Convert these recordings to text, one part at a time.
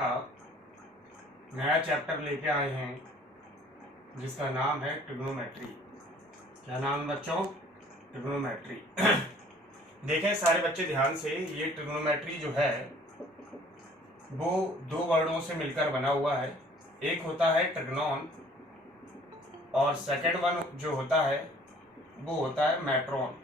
का नया चैप्टर लेके आए हैं जिसका नाम है ट्रिग्नोमेट्री। क्या नाम बच्चों? ट्रिग्नोमेट्री। देखें सारे बच्चे ध्यान से, ये ट्रिग्नोमेट्री जो है वो दो वर्डों से मिलकर बना हुआ है। एक होता है ट्रिग्नोन और सेकंड वन जो होता है वो होता है मैट्रॉन।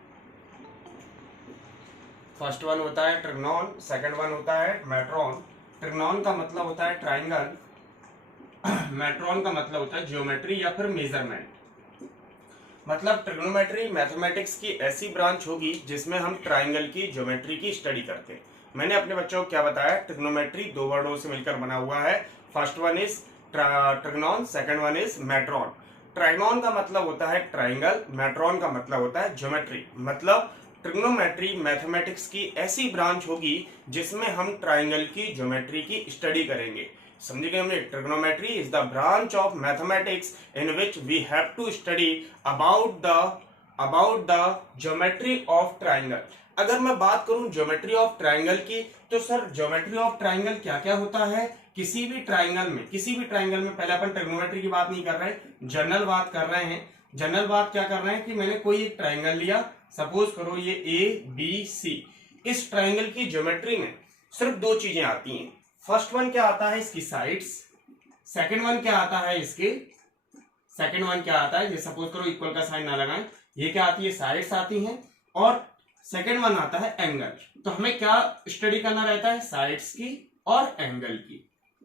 फर्स्ट वन होता है ट्रिग्नोन, सेकंड वन होता है मैट्रॉन। ट्रिग्नोन का मतलब होता है ट्राइंगल, मैट्रॉन का मतलब होता है ज्योमेट्री या फिर मेजरमेंट। मतलब ट्रिग्नोमेट्री मैथमेटिक्स की ऐसी ब्रांच होगी जिसमें हम ट्राइंगल की ज्योमेट्री की स्टडी करते हैं। मैंने अपने बच्चों को क्या बताया? ट्रिग्नोमेट्री दो वर्डों से मिलकर बना हुआ है। First one is trigon, second one is metron. Trigon का मतलब होता है ट्राइंगल, मैट्रॉन का मतलब होता है ज्योमेट्री। मतलब ट्रिग्नोमेट्री मैथमेटिक्स की ऐसी ब्रांच होगी जिसमें हम ट्राइंगल की ज्योमेट्री की स्टडी करेंगे। समझे गए हमने? Trigonometry is the branch of mathematics in which we have to study about the geometry of triangle. अगर मैं बात करूं ज्योमेट्री ऑफ ट्राइंगल की, तो सर ज्योमेट्री ऑफ ट्राइंगल क्या क्या होता है? किसी भी ट्राइंगल में पहले अपन ट्रिग्नोमेट्री की बात नहीं कर रहे, जनरल बात कर रहे हैं। जनरल बात क्या कर रहे हैं कि मैंने कोई एक ट्राइंगल लिया, सपोज करो ये ABC। इस ट्राइंगल की ज्योमेट्री में सिर्फ दो चीजें आती हैं। फर्स्ट वन क्या आता है? इसकी साइड्स। सेकंड वन क्या आता है? ये सपोज करो इक्वल का साइन ना लगाएं, ये क्या आती है? साइड्स आती हैं। और सेकंड वन आता है एंगल। तो हमें क्या स्टडी करना रहता है? साइड्स की और एंगल की।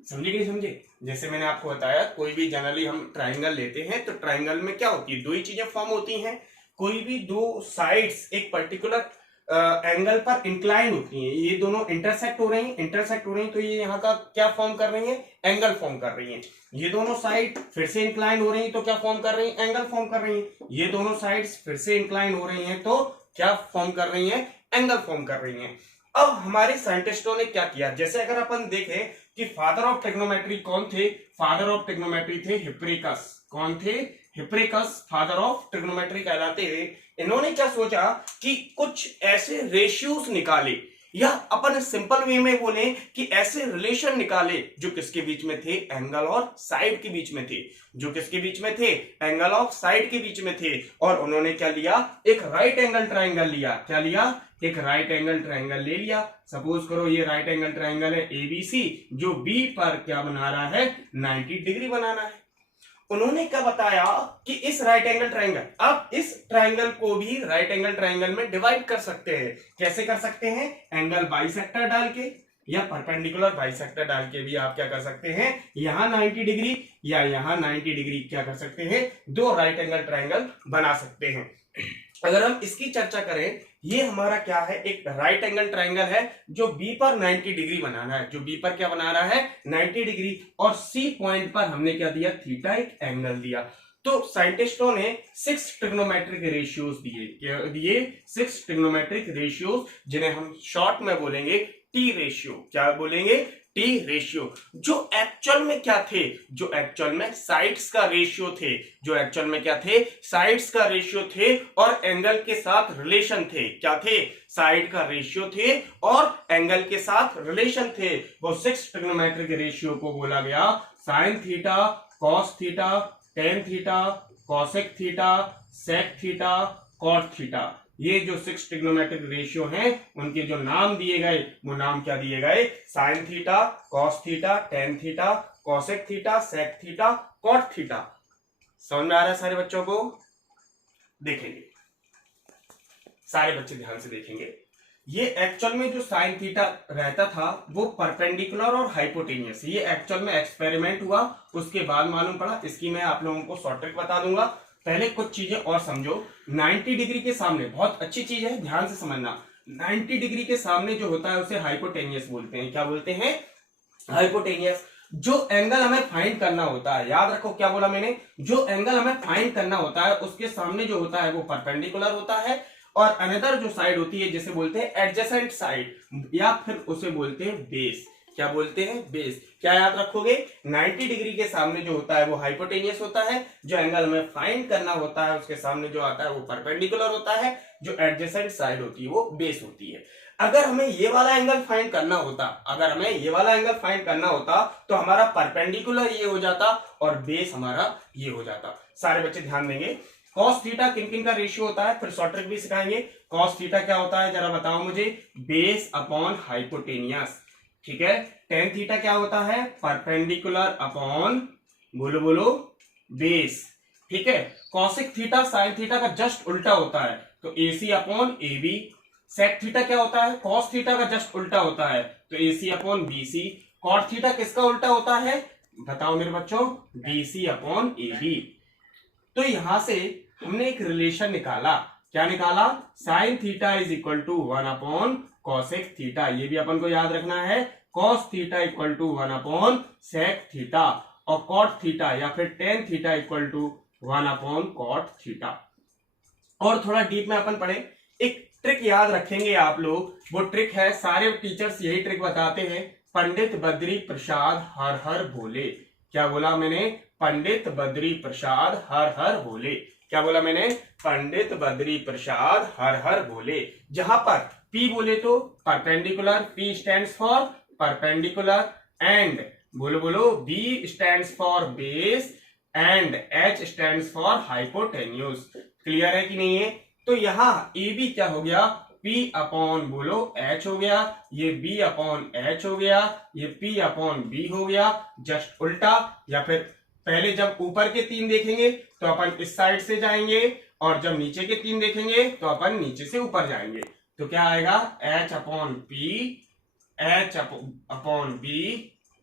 समझे कि नहीं समझे? जैसे मैंने आपको बताया, कोई भी जनरली हम ट्राइंगल लेते हैं तो ट्राइंगल में क्या होती है? दो ही चीजें फॉर्म होती हैं। कोई भी दो साइड्स एक पर्टिकुलर एंगल पर इंक्लाइन होती हैं, ये दोनों इंटरसेक्ट हो रही हैं, तो ये यहाँ का क्या फॉर्म कर रही हैं? एंगल फॉर्म कर रही हैं। ये दोनों साइड फिर से इंक्लाइन हो रही हैं तो क्या फॉर्म कर रही हैं? एंगल फॉर्म कर रही हैं। ये दोनों साइड्स फिर से इंक्लाइन हो रही हैं तो क्या फॉर्म कर रही हैं? एंगल फॉर्म कर रही हैं। अब हमारे साइंटिस्टों ने क्या किया? जैसे अगर अपन देखें कि फादर ऑफ ट्रिग्नोमेट्री कौन थे? फादर ऑफ ट्रिग्नोमेट्री थे हिप्रेकस। कौन थे? हिप्रेकस फादर ऑफ ट्रिग्नोमेट्री कहलाते थे। इन्होंने क्या सोचा कि कुछ ऐसे रेशियोज निकाले, या अपन सिंपल वे में बोले कि ऐसे रिलेशन निकाले जो किसके बीच में थे? एंगल और साइड के बीच में थे। जो किसके बीच में थे? एंगल और साइड के बीच में थे। और उन्होंने क्या लिया? एक राइट एंगल ट्राइंगल लिया। क्या लिया? एक राइट एंगल ट्राइंगल ले लिया। सपोज करो ये राइट एंगल ट्राइंगल है ABC, जो B पर क्या बना रहा है? 90 डिग्री बनाना है। उन्होंने क्या बताया कि इस राइट एंगल ट्राइंगल, अब इस ट्राइंगल को भी राइट एंगल ट्राइंगल में डिवाइड कर सकते हैं। कैसे कर सकते हैं? एंगल बाइसेक्टर डाल के या परपेंडिकुलर बाइसेक्टर डाल के भी आप क्या कर सकते हैं? यहां 90 डिग्री या यहां 90 डिग्री क्या कर सकते हैं? दो राइट एंगल ट्राइंगल बना सकते हैं। अगर हम इसकी चर्चा करें, ये हमारा क्या है? एक राइट एंगल ट्राइंगल है जो B पर 90 डिग्री बनाना है। जो B पर क्या बना रहा है? 90 डिग्री। और C पॉइंट पर हमने क्या दिया? थीटा, एक एंगल दिया। तो साइंटिस्टों ने 6 ट्रिग्नोमेट्रिक रेशियोज दिए 6 ट्रिग्नोमेट्रिक रेशियोज, जिन्हें हम शॉर्ट में बोलेंगे T रेशियो। क्या बोलेंगे? T ratio. जो एक्चुअल में क्या थे? जो एक्चुअल में साइड्स का रेशियो थे। जो एक्चुअल में क्या थे? साइड्स का रेशियो थे और एंगल के साथ रिलेशन थे। क्या थे? साइड का रेशियो थे और एंगल के साथ रिलेशन थे। वो 6 ट्रिग्नोमेट्रिक रेशियो को बोला गया sine theta, cos theta, tan theta, cosec theta, sec theta, cot theta. ये जो 6 ट्रिग्नोमेट्रिक रेशियो हैं, उनके जो नाम दिए गए, वो नाम क्या दिए गए? Sine theta, cos theta, tan theta, cosec theta, sec theta, cot theta. समझ में आ रहा है सारे बच्चों को? देखेंगे, सारे बच्चे ध्यान से देखेंगे। ये एक्चुअल में जो साइन थीटा रहता था वो परपेंडिकुलर और हाइपोटेनियस, ये एक्चुअल में एक्सपेरिमेंट हुआ, उसके बाद मालूम पड़ा। इसकी मैं आप लोगों को शॉर्ट ट्रिक बता दूंगा। पहले कुछ चीजें और समझो। 90 डिग्री के सामने, बहुत अच्छी चीज है, ध्यान से समझना। 90 डिग्री के सामने जो होता है उसे हाइपोटेनियस बोलते हैं। क्या बोलते हैं? हाइपोटेनियस। जो एंगल हमें फाइंड करना होता है, याद रखो क्या बोला मैंने? जो एंगल हमें फाइंड करना होता है उसके सामने जो होता है वो परपेंडिकुलर होता है, और अनदर जो साइड होती है जिसे बोलते हैं एडजेसेंट साइड, या फिर उसे बोलते हैं बेस। क्या बोलते हैं? बेस। क्या याद रखोगे? 90 डिग्री के सामने जो होता है वो हाइपोटेनियस होता है, जो एंगल हमें फाइंड करना होता है उसके सामने जो आता है वो परपेंडिकुलर होता है, जो एडजेसेंट साइड होती है वो बेस होती है। अगर हमें ये वाला एंगल फाइंड करना होता, अगर हमें ये वाला एंगल फाइंड करना होता तो हमारा परपेंडिकुलर ये हो जाता और बेस हमारा ये हो जाता। सारे बच्चे ध्यान देंगे। कॉस थीटा किन किन का रेशियो होता है, फिर शॉर्ट ट्रिक भी सिखाएंगे। कॉस थीटा क्या होता है जरा बताओ मुझे, बेस अपॉन हाइपोटेनियस। ठीक है। टेन थीटा क्या होता है, परपेंडिकुलर अपॉन बोलो बोलो बेस। ठीक है। कॉसिक थीटा साइन थीटा का जस्ट उल्टा होता है, तो AC upon A B. Sec theta क्या होता है, कॉस थीटा का जस्ट उल्टा होता है, तो AC upon BC. Cot theta किसका उल्टा होता है बताओ मेरे बच्चों, बीसी अपॉन ए बी। तो यहां से हमने एक रिलेशन निकाला, क्या निकाला, sine theta is equal to 1 upon cosec theta. ये भी अपन को याद रखना है, cos theta equal to 1 upon sec theta, और कॉट थीटा या फिर tan theta equal to 1 upon cot theta. और थोड़ा डीप में अपन पढ़े, एक ट्रिक याद रखेंगे आप लोग, वो ट्रिक है, सारे टीचर्स यही ट्रिक बताते हैं, पंडित बद्री प्रसाद हर हर भोले। क्या बोला मैंने, पंडित बद्री प्रसाद हर हर भोले। क्या बोला मैंने, पंडित बद्री प्रसाद हर हर भोले। जहां पर P बोले तो perpendicular, P stands for perpendicular, and बोलो बोलो B stands for base, and H stands for hypotenuse. Clear है कि नहीं है। तो यहां ए बी क्या हो गया, P अपॉन बोलो H हो गया, ये B अपॉन H हो गया, ये P अपॉन B हो गया, जस्ट उल्टा। या फिर पहले जब ऊपर के तीन देखेंगे तो अपन इस साइड से जाएंगे, और जब नीचे के तीन देखेंगे तो अपन नीचे से ऊपर जाएंगे। तो क्या आएगा, H upon P, H upon B,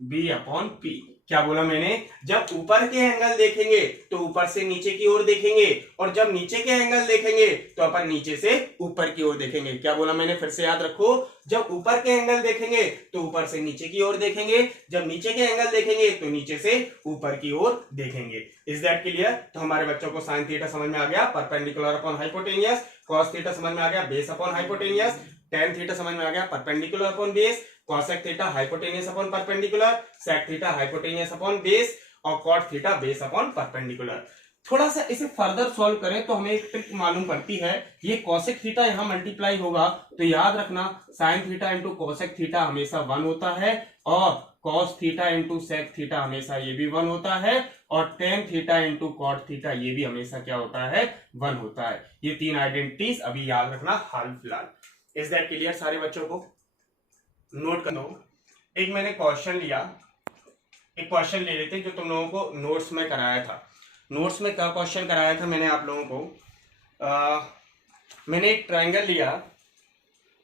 B upon P। क्या बोला मैंने, जब ऊपर के एंगल देखेंगे तो ऊपर से नीचे की ओर देखेंगे, और जब नीचे के एंगल देखेंगे तो अपन नीचे से ऊपर की ओर देखेंगे। क्या बोला मैंने, फिर से याद रखो, जब ऊपर के एंगल देखेंगे तो ऊपर से नीचे की ओर देखेंगे, जब नीचे के एंगल देखेंगे तो नीचे से ऊपर की ओर देखेंगे। Is that clear. तो हमारे बच्चों को साइन थीटा समझ में आ गया, perpendicular upon hypotenuse, cos theta समझ में आ गया, base upon hypotenuse, tan theta समझ में आ गया, perpendicular upon base, cosec theta hypotenuse upon perpendicular, sec theta hypotenuse upon base, और cot theta base upon perpendicular. थोड़ा सा इसे फर्दर सॉल्व करें तो हमें एक ट्रिक मालूम पड़ती है, ये कॉसेक थीटा यहां मल्टीप्लाई होगा तो याद रखना sine theta into cosec theta हमेशा 1 होता है, और cos theta into sec theta हमेशा ये भी 1 होता है, और tan theta into cot theta ये भी हमेशा क्या होता है, 1 होता है। ये तीन आइडेंटिटीज अभी याद रखना हाल फिलहाल। इज दैट क्लियर सारे बच्चों को। नोट कर लो, एक मैंने क्वेश्चन लिया, एक क्वेश्चन ले लेते जो तुम लोगों को नोट्स में कराया था। नोट्स में क्या क्वेश्चन कराया था मैंने आप लोगों को, मैंने एक ट्रायंगल लिया,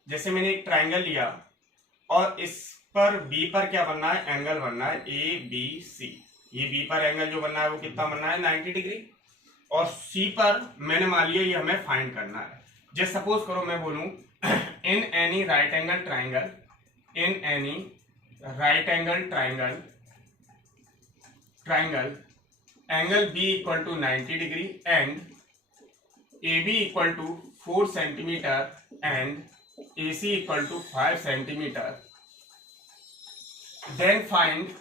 जैसे मैंने एक ट्रायंगल लिया और इस पर बी पर क्या बनना है, एंगल बनना है ए बी सी। ये बी पर एंगल जो बनना है वो कितना बनना है, 90 डिग्री, और सी पर मैंने मान लिया ये हमें फाइंड करना है। जैसे सपोज करो मैं बोलूं in any right angle triangle, in any right angle triangle angle B equal to 90 degree and AB equal to 4 centimeter and AC equal to 5 centimeter, then find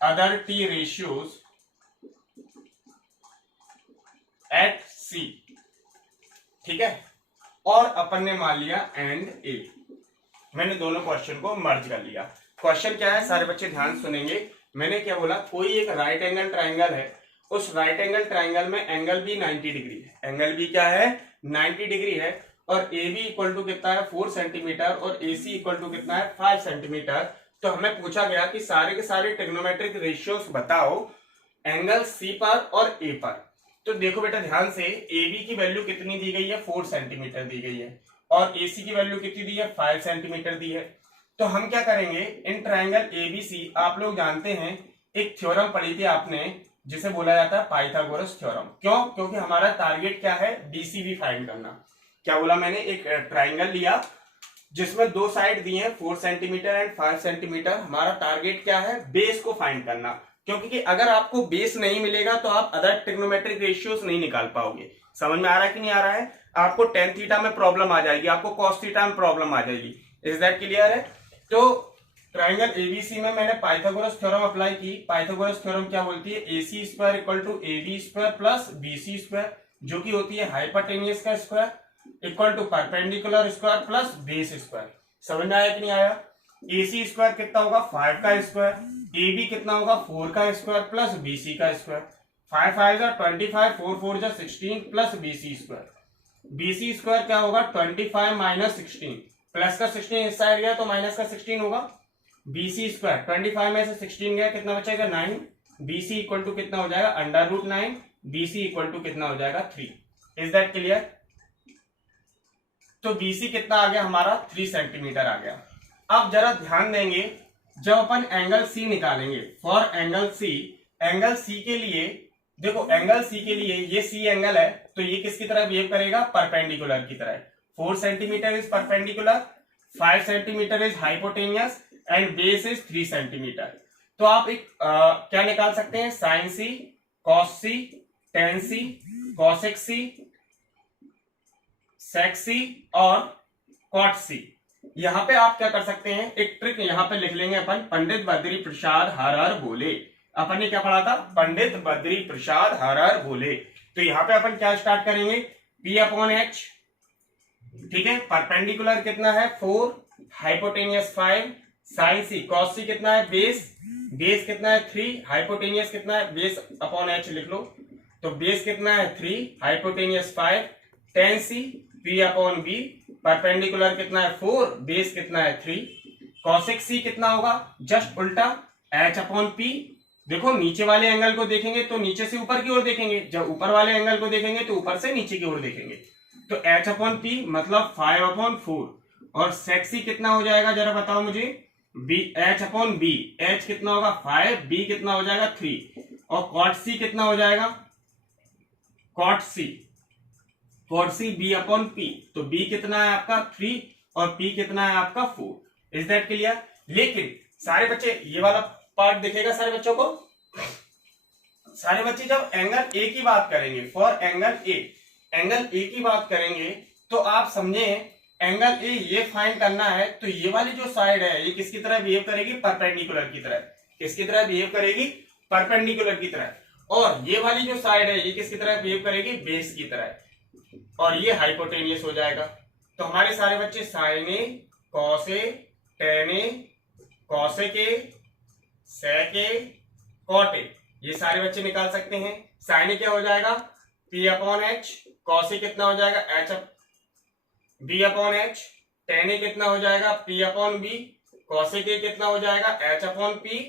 other T ratios at C। ठीक है, और अपन ने मान लिया and A। मैंने दोनों question को मर्ज कर लिया। क्वेश्चन क्या है सारे बच्चे ध्यान सुनेंगे। मैंने क्या बोला, कोई एक राइट एंगल ट्राइंगल है, उस राइट एंगल ट्राइंगल में एंगल भी 90 डिग्री है, एंगल भी क्या है 90 डिग्री है, और ए बी इक्वल टू कितना है 4 सेंटीमीटर, और ए सी इक्वल टू कितना है 5 सेंटीमीटर। तो हमें पूछा गया कि सारे के सारे ट्रिग्नोमेट्रिक रेशियोज बताओ एंगल सी पर और ए पर। तो देखो बेटा ध्यान से, ए बी की वैल्यू कितनी दी गई है, 4 सेंटीमीटर दी गई है, और AC की वैल्यू कितनी दी है, 5 सेंटीमीटर दी है। तो हम क्या करेंगे, इन ट्राइंगल ABC आप लोग जानते हैं एक थ्योरम पढ़ी थी आपने जिसे बोला जाता है पाइथागोरस थ्योरम। क्यों, क्योंकि हमारा टारगेट क्या है, BC भी फाइंड करना। क्या बोला मैंने, एक ट्राइंगल लिया जिसमें दो साइड दिए हैं 4 सेंटीमीटर एंड 5 सेंटीमीटर। हमारा टारगेट क्या है, बेस को फाइंड करना, क्योंकि अगर आपको बेस नहीं मिलेगा तो आप अदर ट्रिग्नोमेट्रिक रेशियोज नहीं निकाल पाओगे। समझ में आ रहा है कि नहीं आ रहा है। आपको टेन थीटा में प्रॉब्लम आ जाएगी, आपको कॉस थीटा में प्रॉब्लम आ जाएगी। इज दैट क्लियर है। तो ट्राइंगल एबीसी में मैंने पाइथागोरस थ्योरम अप्लाई की। पाइथागोरस थ्योरम क्या बोलती है, AC square equal to AB square plus BC square, जो कि होती है हाइपोटेनियस का square. Equal to perpendicular square plus base square. समझ में आया कि नहीं आया? AC स्क्वायर कितना होगा 5 का स्क्वायर, AB कितना होगा 4 का स्क्वायर प्लस BC का स्क्वायर। 5 5 जा 25, 4 4 जा 16 plus BC square. BC square क्या होगा 25 माइनस 16, प्लस का 16 इस साइड गया तो माइनस का 16 होगा। BC स्क्वायर 25 में से 16 गया कितना बचेगा 9। BC इक्वल टू कितना हो जाएगा √9, BC इक्वल टू कितना हो जाएगा 3। Is that clear? तो BC कितना आ गया हमारा 3 सेंटीमीटर आ गया। अब जरा ध्यान देंगे जब अपन एंगल C निकालेंगे, फॉर एंगल C के लिए देखो, एंगल C के लिए ये C एंगल है तो ये किसकी तरह बिहेव करेगा परपेंडिकुलर की तरह। 4 centimetre is perpendicular, 5 centimetre is hypotenuse and base is 3 centimetre. तो आप एक क्या निकाल सकते हैं sine C, cos C, tan C, cosec C, sec C और कॉट C। यहां पे आप क्या कर सकते हैं, एक ट्रिक यहां पे लिख लेंगे अपन, पंडित बद्री प्रसाद हर हर बोले। अपन ने क्या पढ़ा था, पंडित बद्री प्रसाद हर हर बोले। तो यहां पे अपन क्या स्टार्ट करेंगे P/H, ठीक है। परपेंडिकुलर कितना है 4, hypotenuse 5, sine C, cos C कितना है बेस कितना है 3, हाइपोटेनियस कितना है बेस अपॉन H लिख लो। तो बेस कितना है 3, hypotenuse 5, ten C P/B, perpendicular कितना है 4, बेस कितना है 3, कॉसेक C कितना होगा जस्ट उल्टा H/P। देखो नीचे वाले एंगल को देखेंगे तो नीचे से ऊपर की ओर देखेंगे, जब ऊपर वाले एंगल को देखेंगे तो ऊपर से नीचे की ओर देखेंगे। तो H/P मतलब 5/4। और सेक C कितना हो जाएगा जरा बताओ मुझे, H/B, H कितना होगा 5, B कितना हो जाएगा 3 और कॉट C कितना हो जाएगा कॉट C B/P। तो B कितना है आपका 3 और P कितना है आपका 4। Is that clear? लेकिन सारे बच्चे ये वाला पार्ट दिखेगा सारे बच्चों को। सारे बच्चे जब एंगल A की बात करेंगे, फॉर एंगल A की बात करेंगे तो आप समझे एंगल A ये फाइंड करना है तो ये वाली जो साइड है ये किसकी तरह बिहेव करेगी परपेंडिकुलर की तरह। किसकी तरह बिहेव करेगी परपेंडिकुलर की तरह। और ये वाली जो साइड है ये किसकी तरह बिहेव करेगी बेस की तरह। और ये हाइपोटेनियस हो जाएगा। तो हमारे सारे बच्चे sine A, cos A, tan A, cosec A, sec A, cot A, ये सारे बच्चे निकाल सकते हैं। साइन A क्या हो जाएगा P/H, कॉस A कितना हो जाएगा B/H, टेन A कितना हो जाएगा P/B, कॉसेक A कितना हो जाएगा H/P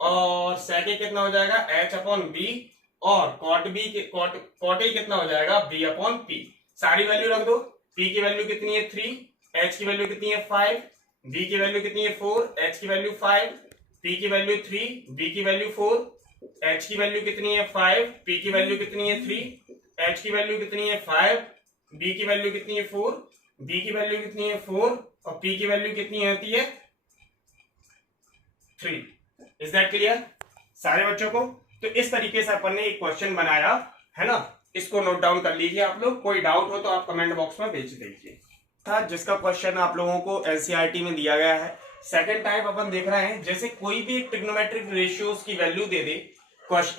और सेक A कितना हो जाएगा H/B और कॉट A कितना हो जाएगा B/P। सारी वैल्यू रख दो। P की वैल्यू कितनी है 3, H की वैल्यू कितनी है 5, B की वैल्यू कितनी है 4, H की वैल्यू 5, P की वैल्यू 3, B की वैल्यू 4, H की वैल्यू कितनी है 5, P की वैल्यू कितनी है 3, H की वैल्यू कितनी है 5, B की वैल्यू कितनी है 4, B की वैल्यू कितनी है 4 और P की वैल्यू कितनी होती है 3। इज दैट क्लियर सारे बच्चों को? तो इस तरीके से अपन ने एक क्वेश्चन बनाया है ना, इसको नोट डाउन कर लीजिए आप लोग। कोई डाउट हो तो आप कमेंट बॉक्स में भेज दीजिए। था जिसका क्वेश्चन आप लोगों को एनसीईआरटी में दिया गया है। सेकंड टाइप अपन देख रहे हैं, जैसे कोई भी एक ट्रिग्नोमेट्रिक रेशियोज की वैल्यू दे दे,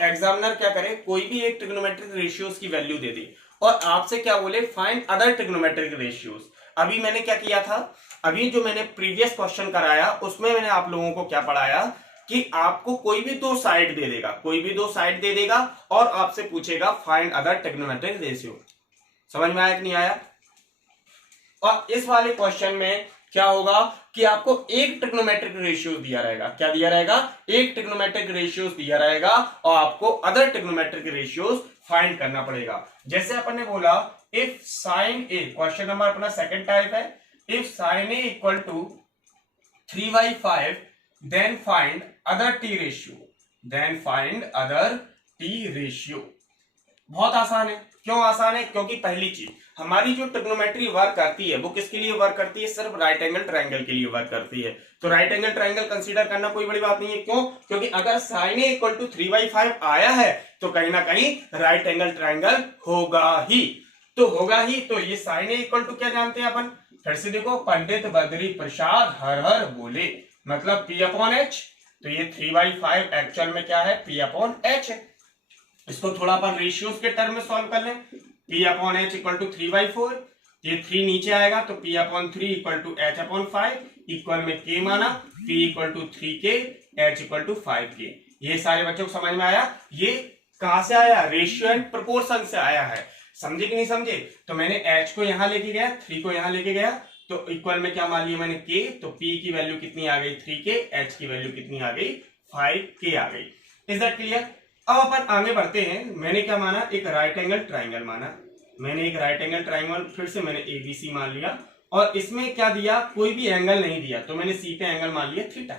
एग्जामिनर क्या करे कोई भी एक ट्रिग्नोमेट्रिक रेशियोज की वैल्यू दे दे और आपसे क्या बोले फाइंड अदर ट्रिग्नोमेट्रिक रेशियोज। अभी मैंने क्या किया था, अभी जो मैंने प्रीवियस क्वेश्चन कराया उसमें मैंने आप लोगों को क्या पढ़ाया कि आपको कोई भी दो साइड दे देगा, कोई भी दो साइड दे देगा और आपसे पूछेगा फाइंड अदर ट्रिग्नोमेट्रिक रेशियो। समझ में आया कि नहीं आया? और इस वाले क्वेश्चन में क्या होगा कि आपको एक ट्रिग्नोमेट्रिक रेशियो दिया रहेगा। क्या दिया रहेगा? एक ट्रिग्नोमेट्रिक रेशियोज दिया रहेगा और आपको अदर ट्रिग्नोमेट्रिक रेशियोज फाइंड करना पड़ेगा। जैसे अपन ने बोला if sine A, question number अपना सेकंड टाइप है, if sine A equal to 3/5 then find other T ratio, then find other T ratio. बहुत आसान है। क्यों आसान है? क्योंकि पहली चीज हमारी जो ट्रिग्नोमेट्री वर्क करती है वो किसके लिए वर्क करती है? सिर्फ राइट एंगल ट्रायंगल के लिए वर्क करती है। तो राइट एंगल ट्रायंगल कंसीडर करना कोई बड़ी बात नहीं है। क्यों? क्योंकि अगर साइन ए इक्वल टू 3/5 आया है तो कहीं ना कहीं राइट एंगल ट्रायंगल होगा ही। तो होगा ही, तो ये साइन ए इक्वल टू क्या जानते हैं अपन? फिर से देखो, पंडित बद्री प्रसाद हर हर बोले, मतलब P/H। तो ये 3/5 एक्चुअल में क्या है? P/H है। इसको थोड़ा अपन रेशियोज के टर्म में सॉल्व कर लें। P/H इक्वल टू 3/4 ये 3 नीचे आएगा तो p upon 3 equal to h upon 5 equal में k माना, p equal to 3k, h equal to 5k। ये सारे बच्चों को समझ में आया। ये कहां से आया? रेशियो एंड प्रोपोर्शन से आया है। समझे कि नहीं समझे? तो मैंने h को यहां लेके गया, 3 को यहां लेके गया, तो इक्वल में क्या मान लिया मैंने k, तो p की वैल्यू कितनी आ गई 3k, h की वैल्यू कितनी आ गई 5k आ गई। Is that clear? अब अपन आगे बढ़ते हैं। मैंने क्या माना? एक राइट एंगल ट्राइंगल माना। मैंने एक राइट एंगल ट्राइंगल, फिर से मैंने एबीसी मान लिया, और इसमें क्या दिया? कोई भी एंगल नहीं दिया, तो मैंने सी पे एंगल मान लिया थीटा।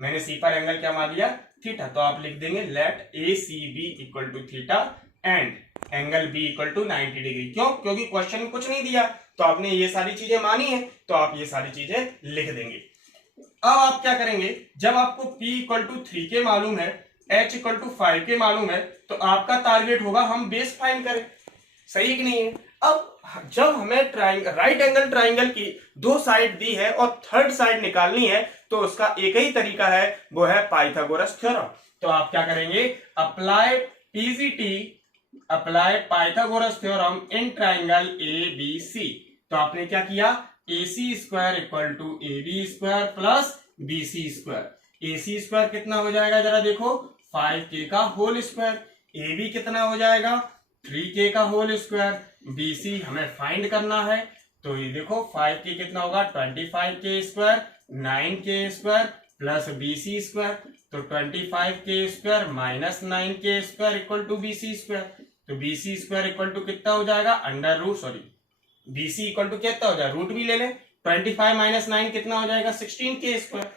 मैंने सी पर एंगल क्या मान लिया? थीटा। तो आप लिख देंगे let A C B equal to theta and angle B equal to 90 degree. क्यों? क्योंकि क्वेश्चन में कुछ नहीं दिया, तो आपने ये सारी चीजें मानी है, तो आप ये सारी चीजें लिख देंगे। अब आप क्या करेंगे? जब आपको P इक्वल टू 3K मालूम है, H इक्वल टू 5K मालूम है, तो आपका टारगेट होगा हम बेस फाइंड करें। सही कि नहीं है? अब जब हमें राइट एंगल ट्राइंगल की 2 साइड दी है और थर्ड साइड निकालनी है, तो उसका एक ही तरीका है, वो है पाइथागोरस थ्योरम। तो आप क्या करेंगे? Apply PGT, apply Pythagoras theorem in triangle ABC। तो आपने क्या किया? AC square equal to AB square plus BC square. AC square कितना हो जाएगा जरा देखो? 5K का होल स्क्वायर। AB कितना हो जाएगा? 3K का होल स्क्वायर। BC हमें फाइंड करना है, तो ये देखो 5K कितना होगा? 25K square, 9K square plus BC square. तो 25K square minus 9K square equal to BC square. तो BC स्क्वायर इक्वल टू कितना हो जाएगा? Under root, sorry, BC equal to कितना हो जाएगा? रूट भी ले लें। 25 माइनस 9 कितना हो जाएगा? 16K square.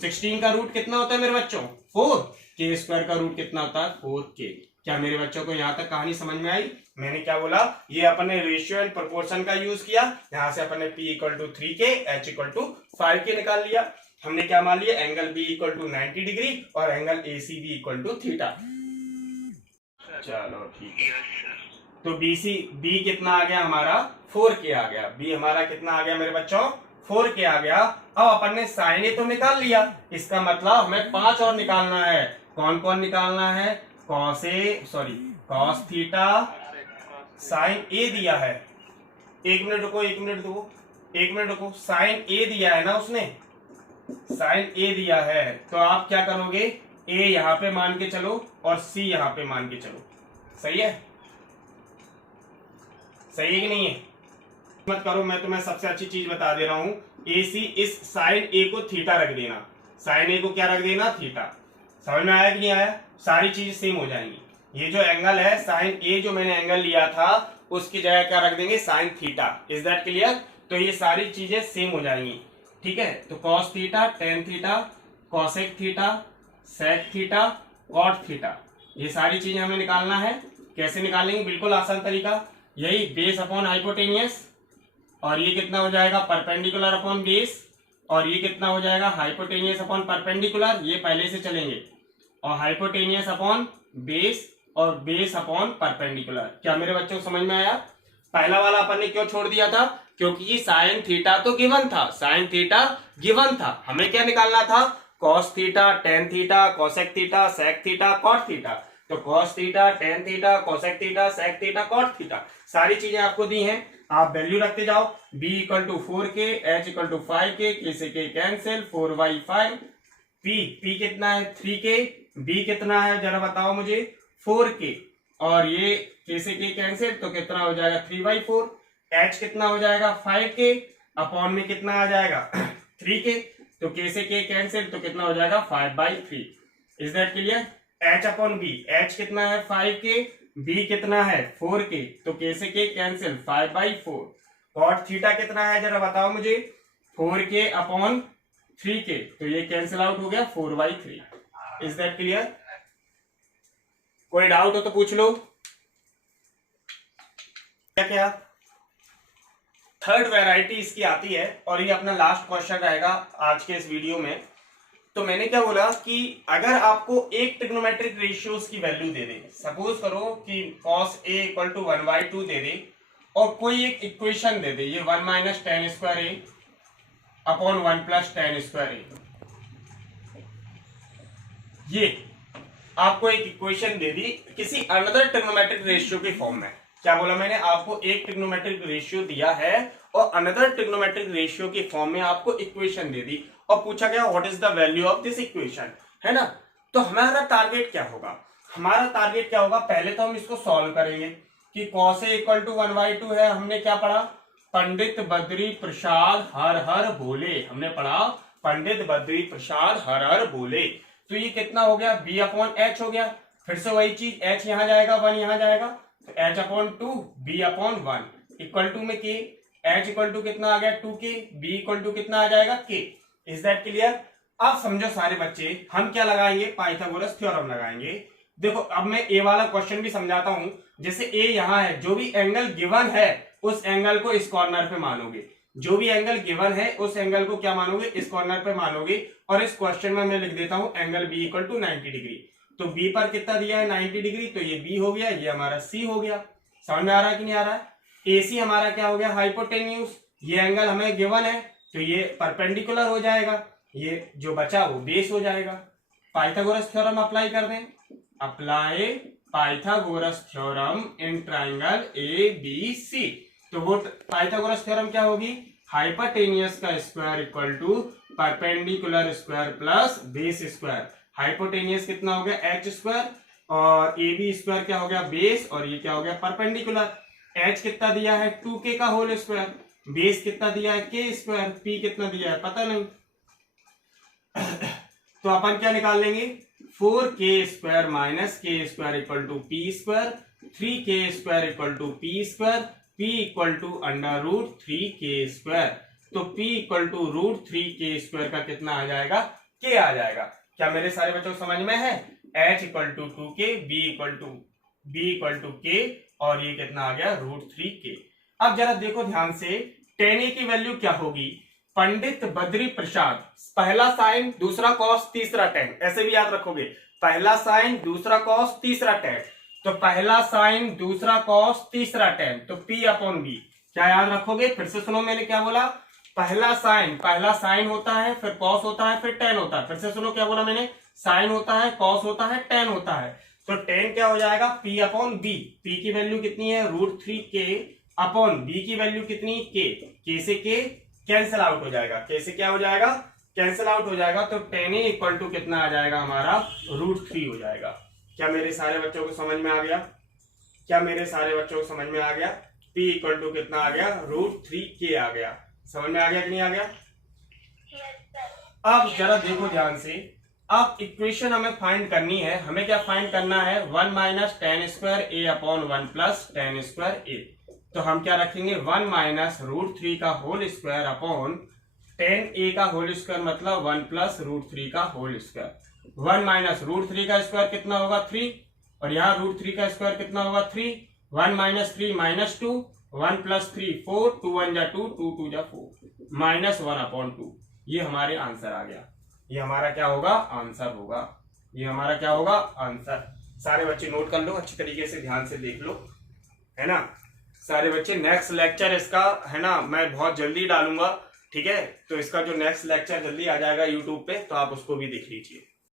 16 का रूट कितना होता है मेरे बच्चों? 4। K स्क्वायर का रूट कितना होता है? 4K। क्या मेरे बच्चों को यहाँ तक कहानी समझ में आई? मैंने क्या बोला? ये अपन ने रेशियो एंड प्रोपोर्शन का यूज किया। यहां से अपन ने P equal to 3K, H equal to 5K निकाल लिया। हमने क्या मान लिया? Angle B equal to 90 degree और angle ACB equal to theta. चलो ठीक है। तो B कितना आ गया हमारा? 4K आ गया। B हमारा कितना आ गया मेरे बच्चों? 4K आ गया। अब अपन ने साइन ए तो निकाल लिया, इसका मतलब हमें 5 और निकालना है। कौन कौन निकालना है? कॉस थीटा, साइन ए दिया है। एक मिनट रुको, साइन ए दिया है ना उसने, साइन ए दिया है, तो आप क्या करोगे? ए यहां पे मान के चलो और सी यहां पे मान के चलो। सही है? सही है कि नहीं है? मत करो, मैं तुम्हें सबसे अच्छी चीज बता दे रहा हूं। AC इस साइन ए को थीटा रख देना। साइन ए को क्या रख देना? थीटा। समझ में आया कि नहीं आया? सारी चीज सेम हो जाएंगी। ये जो एंगल है साइन ए, जो मैंने एंगल लिया था, उसकी जगह क्या रख देंगे? Sign theta. Is that clear? तो ये सारी चीजें सेम हो जाएंगी। ठीक है? तो cos theta, tan theta, cosec theta, sec theta, cot theta, ये सारी चीजें हमें निकालना है। कैसे निकालेंगे? बिल्कुल आसान तरीका, यही बेस अपॉन हाइपोटेनियस, और ये कितना हो जाएगा? परपेंडिकुलर अपॉन बेस, और ये कितना हो जाएगा? Hypotenuse upon perpendicular. ये पहले से चलेंगे, और हाइपोटेनियस अपॉन बेस और बेस अपॉन परपेंडिकुलर। क्या मेरे बच्चों को समझ में आया? पहला वाला अपन ने क्यों छोड़ दिया था? क्योंकि साइन थीटा तो गिवन था, साइन थीटा गिवन था। हमें क्या निकालना था? Cos theta, tan theta, cosec theta, sec theta, cot theta. तो cos theta, tan theta, cosec theta, sec theta, cot theta, सारी चीजें आपको दी हैं। आप वैल्यू रखते जाओ। B equal to 4K, H equal to 5K, K से K कैंसिल, 4/5। P कितना है? 3K। B कितना है जरा बताओ मुझे? 4K। और ये K से K कैंसिल, तो कितना हो जाएगा? 3/4। H कितना हो जाएगा? 5K। अपॉन में कितना आ जाएगा? 3K। तो K से K कैंसिल, तो कितना हो जाएगा? 5/3। Is that clear? H upon B, H कितना है? 5K, B कितना है? 4K, तो K से K कैंसिल, 5/4। कॉट थीटा कितना है जरा बताओ मुझे? 4K अपॉन 3K, तो ये कैंसिल आउट हो गया 4/3। Is that clear? कोई डाउट हो तो पूछ लो। क्या थर्ड वैरायटी इसकी आती है, और ये अपना लास्ट क्वेश्चन रहेगा आज के इस वीडियो में। तो मैंने क्या बोला कि अगर आपको एक ट्रिग्नोमेट्रिक रेशियोज की वैल्यू दे दे, सपोज करो कि cos a इक्वल टू 1/2 दे दे, और कोई एक इक्वेशन दे दे, ये 1 माइनस टेन स्क्वायर ए अपॉन 1 प्लस टेन स्क्वायर ए, ये आपको एक इक्वेशन दे दी किसी अनदर ट्रिग्नोमेट्रिक रेशियो के फॉर्म में। क्या बोला मैंने, आपको एक ट्रिग्नोमेट्रिक रेशियो दिया है और अनदर ट्रिग्नोमेट्रिक रेशियो की फॉर्म में आपको इक्वेशन दे दी और पूछा गया what is the value of this equation, है ना। तो हमारा टारगेट क्या होगा, हमारा टारगेट क्या होगा, पहले तो हम इसको सॉल्व करेंगे कि cos A = 1/2 है, हमने क्या पढ़ा, पंडित बद्री प्रसाद हर हर बोले, हमने पढ़ा पंडित बद्री प्रसाद हर हर बोले। तो ये कितना हो गया, B/H हो गया, फिर से वही चीज, H यहां जाएगा 1 यहां जाएगा, तो H/2 B/1 इक्वल टू में K, H इक्वल टू कितना आ गया 2K, B इक्वल टू कितना आ जाएगा K। Is that clear. अब समझो सारे बच्चे, हम क्या लगाएंगे, पाइथागोरस थ्योरम लगाएंगे। देखो अब मैं ए वाला क्वेश्चन भी समझाता हूं, जैसे ए यहां है, जो भी एंगल गिवन है उस एंगल को इस कॉर्नर पे मानोगे, जो भी एंगल गिवन है उस एंगल को क्या मानोगे, इस कॉर्नर पे मानोगे। और इस क्वेश्चन में मैं लिख देता हूं एंगल B = 90 डिग्री। तो B पर कितना दिया है 90 डिग्री, तो ये B हो गया, ये हमारा C हो गया। समझ में आ रहा है कि नहीं आ रहा है। AC हमारा क्या हो गया, हाइपोटेन्यूज, ये एंगल हमें गिवन है तो ये परपेंडिकुलर हो जाएगा, ये जो बचा वो बेस हो जाएगा। पाइथागोरस थ्योरम अप्लाई कर दें, apply Pythagoras theorem in triangle ABC। तो वो पाइथागोरस थ्योरम क्या होगी, हाइपोटेनियस का square equal to perpendicular square plus base square. Hypotenuse कितना हो गया h² और AB स्क्वायर क्या हो गया बेस, और ये क्या हो गया परपेंडिकुलर। h कितना दिया है 2K का होल स्क्वायर, बेस कितना दिया है K², P कितना दिया है पता नहीं। तो अपन क्या निकाल लेंगे, 4K² minus K² equal to P², 3K² equal to P², P equal to √3K²। तो P इक्वल टू √3K² का कितना आ जाएगा, K आ जाएगा। क्या मेरे सारे बच्चों को समझ में है। H equal to 2K, B equal to K, और ये कितना आ गया √3K। अब जरा देखो ध्यान से, tan A की वैल्यू क्या होगी, पंडित बद्री प्रसाद, पहला साइन दूसरा कॉस तीसरा tan, ऐसे भी याद रखोगे, पहला साइन दूसरा कॉस तीसरा tan। तो पहला साइन दूसरा कॉस तीसरा tan, तो P/B क्या याद रखोगे, फिर से सुनो मैंने क्या बोला, पहला साइन होता है, फिर कॉस होता है, फिर tan होता है। फिर से सुनो क्या बोला मैंने, साइन होता है, कॉस होता है, tan होता है। तो tan क्या हो जाएगा P/B, P की वैल्यू कितनी है √3K अपॉन B की वैल्यू कितनी K, K से K कैंसिल आउट हो जाएगा, K से क्या हो जाएगा कैंसिल आउट हो जाएगा। तो tan A इक्वल टू कितना आ जाएगा हमारा √3 हो जाएगा। क्या मेरे सारे बच्चों को समझ में आ गया, क्या मेरे सारे बच्चों को समझ में आ गया। P इक्वल टू कितना आ गया √3K आ गया, समझ में आ गया कि नहीं आ गया। अब जरा देखो ध्यान से, अब इक्वेशन हमें फाइंड करनी है, हमें क्या फाइंड करना है 1 minus tan² A/1 plus tan² A। तो हम क्या रखेंगे 1 माइनस √3 का whole square upon tan A का होल स्क्वायर, मतलब 1 प्लस √3 का होल स्क्वायर। 1 माइनस √3 का स्क्वायर कितना होगा 3, और यहाँ √3 का स्क्वायर कितना होगा 3, 1 माइनस 3 माइनस 2, 1 प्लस 3 4, 2 1 जा 2, 2 2 जा 4, माइनस 1/2। ये हमारे आंसर आ गया, ये हमारा क्या होगा आंसर होगा, ये हमारा क्या होगा आंसर। सारे बच्चे नोट कर लो, अच्छी तरीके से ध्यान से देख लो, है ना सारे बच्चे। नेक्स्ट लेक्चर इसका है ना मैं बहुत जल्दी डालूंगा, ठीक है। तो इसका जो नेक्स्ट लेक्चर जल्दी आ जाएगा यूट्यूब पे, तो आप उसको भी देख लीजिए।